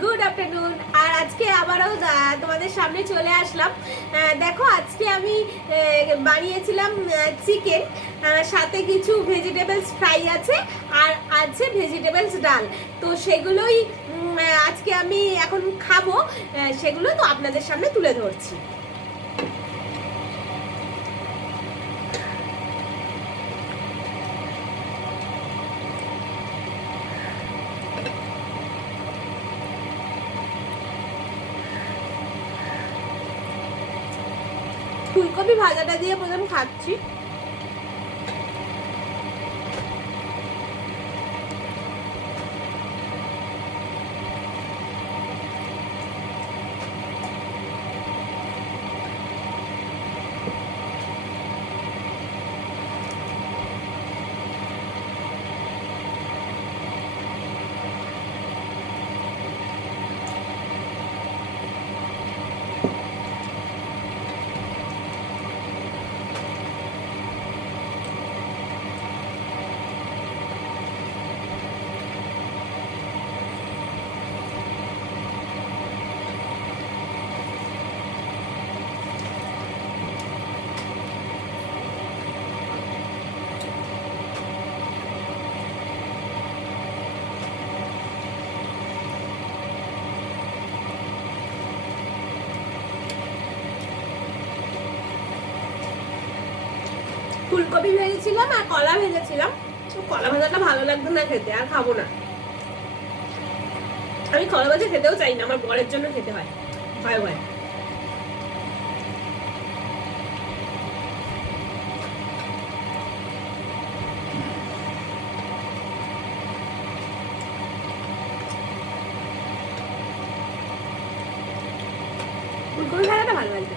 Good afternoon. আর আজকে আবারও তোমাদের সামনে চলে আসলাম। দেখো আজকে আমি বানিয়েছিলাম চিকেন, সাথে কিছু ভেজিটেবলস ফ্রাই আছে আর আছে ভেজিটেবলস ডাল। তো সেগুলোই আজকে আমি এখন খাবো, সেগুলো তো আপনাদের সামনে তুলে ধরছি। ফুলকপি ভাজাটা দিয়ে প্রথম খাচ্ছি। ফুলকপি ভেজেছিলাম আর কলা ভেজেছিলাম। কলা ভাজাটা ভালো লাগতো না খেতে, আর খাবো না। আমি কলা ভাজা খেতেও চাই না, আমার বরের জন্য খেতে হয় ভয় ভয়। ফুলকপি ভাজাটা ভালো লাগবে।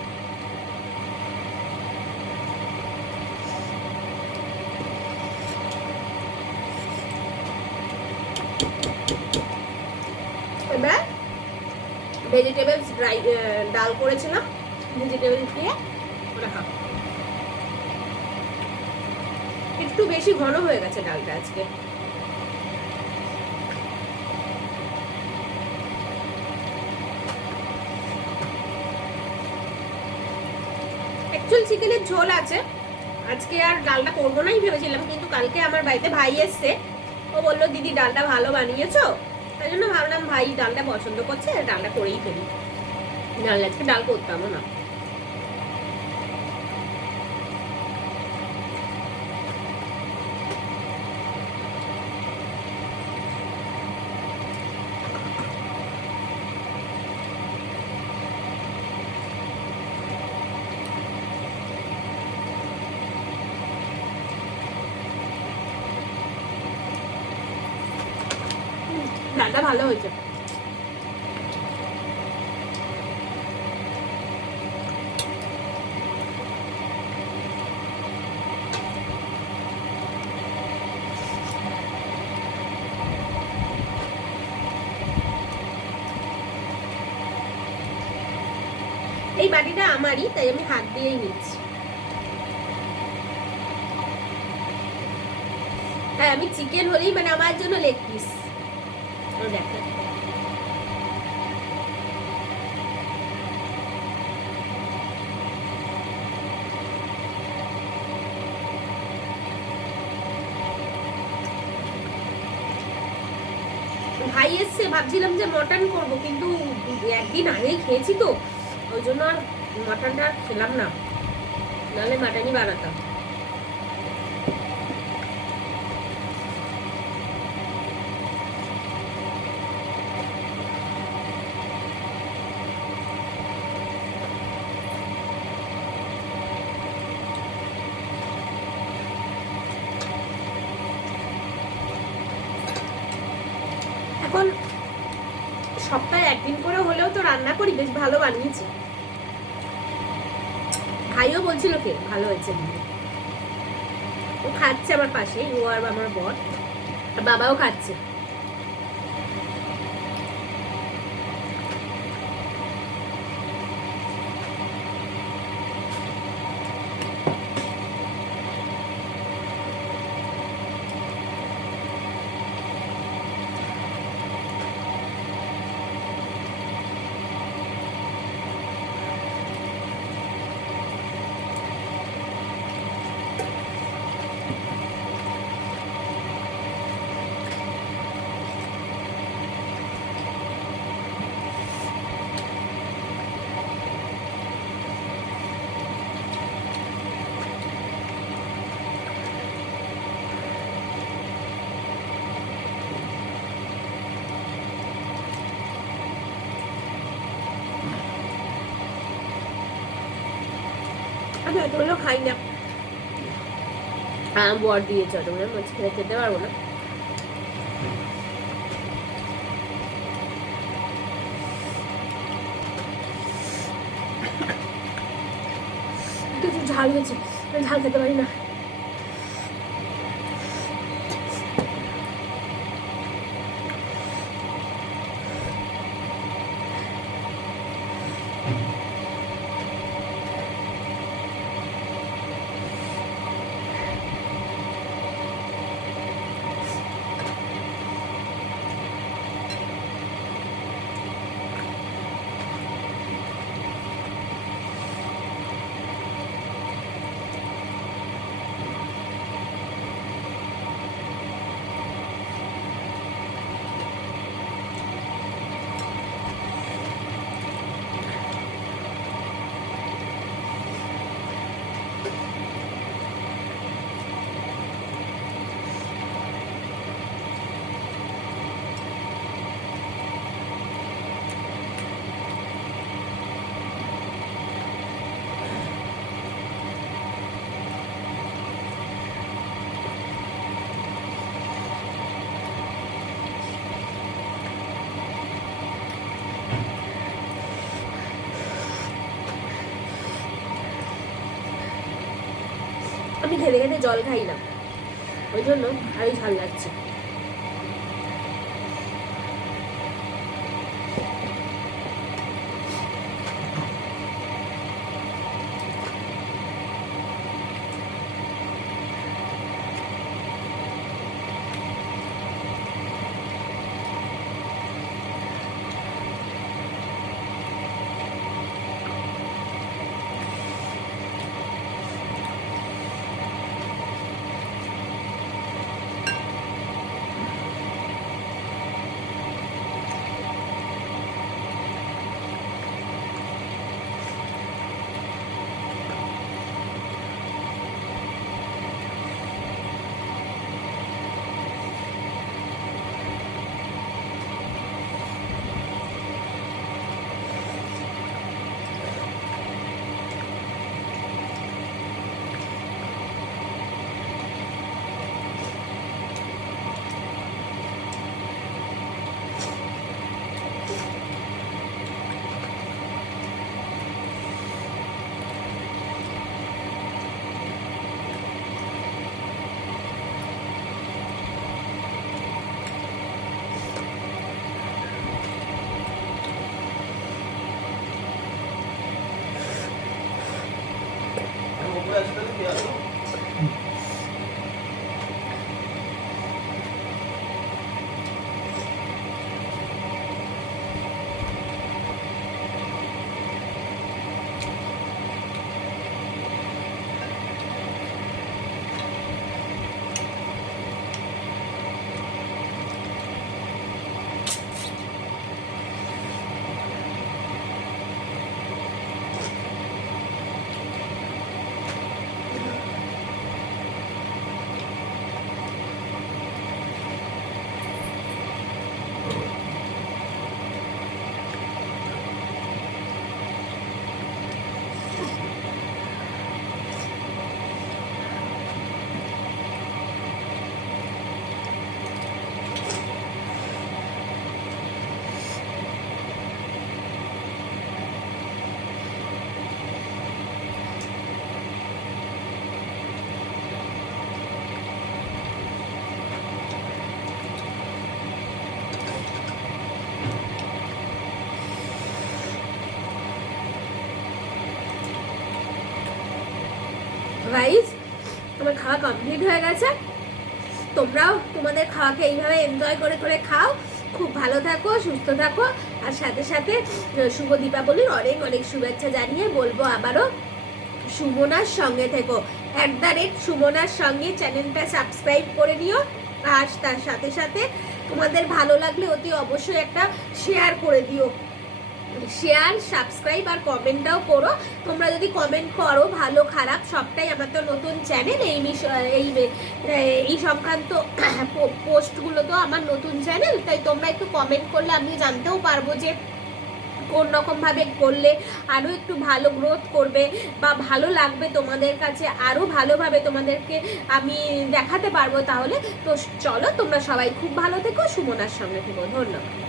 এবার ভেজিটেবলস ডাল করেছিলাম, ভেজিটেবলস দিয়ে ওটা খাবো। একটু বেশি ঘন হয়ে গেছে ডালটা আজকে। অ্যাকচুয়াল চিকেনের ঝোল আছে, আজকে আর ডালটা করবো নাই ভেবেছিলাম, কিন্তু কালকে আমার বাড়িতে ভাই এসছে। ও বললো দিদি ডালটা ভালো বানিয়েছো, তাই জন্য ভাবলাম ভাই ডালটা পছন্দ করছে, ডালটা করেই ফেলি। ডাল আজকে ডাল করতামও না। ডালটা ভালো হয়েছে। এই বাটিটা আমারই, তাই আমি হাত দিয়েই নিচ্ছি। হ্যাঁ, আমি চিকেন হলেই মানে আমার জন্য লেগ পিস। দেখেন ভাই এসছে, ভাবছিলাম যে মটন করব, কিন্তু একদিন আগেই খেয়েছি তো, ওই জন্য আর মটনটা খেলাম না, নাহলে মাটনই বানাতাম। এখন সপ্তাহে একদিন করে হলেও তো রান্না করি, বেশ ভালো বানিয়েছি। ভাইও বলছিল কে ভালো হয়েছে, ও খাচ্ছে আমার পাশে, ও আর আমার বর, বাবাও খাচ্ছে। আমি এতগুলো খাই না, বর দিয়েছে অতগুলো, খেলে খেতে পারবো না। কিছু ঝাল হয়েছে, ঝাল খেতে পারি না। আমি খেতে খেতে জল খাই না, ওই জন্য আরই ঝাল লাগছে। গাইস, আমার খাওয়া কমপ্লিট হয়ে গেছে। তোমরাও তোমাদের খাওয়াকে এইভাবে এনজয় করে করে খাও। খুব ভালো থাকো, সুস্থ থাকো, আর সাথে সাথে শুভ দীপাবলির অনেক অনেক শুভেচ্ছা জানিয়ে বলবো আবারও সুমনার সঙ্গে থেকো। সুমনার সঙ্গে চ্যানেলটা সাবস্ক্রাইব করে নিও। আর তার সাথে সাথে তোমাদের ভালো লাগলে অতি অবশ্যই একটা শেয়ার করে দিও। শেয়ার, সাবস্ক্রাইব আর কমেন্টটাও করো। তোমরা যদি কমেন্ট করো ভালো খারাপ সবটাই, আমার তো নতুন চ্যানেল, এই সংক্রান্ত পোস্টগুলো তো আমার নতুন চ্যানেল, তাই তোমরা একটু কমেন্ট করলে আমি জানতেও পারবো যে কোন রকমভাবে করলে আরও একটু ভালো গ্রোথ করবে বা ভালো লাগবে তোমাদের কাছে, আরও ভালোভাবে তোমাদেরকে আমি দেখাতে পারবো। তাহলে তো চলো তোমরা সবাই খুব ভালো থেকো, সুমনার সঙ্গে থেকো। ধন্যবাদ।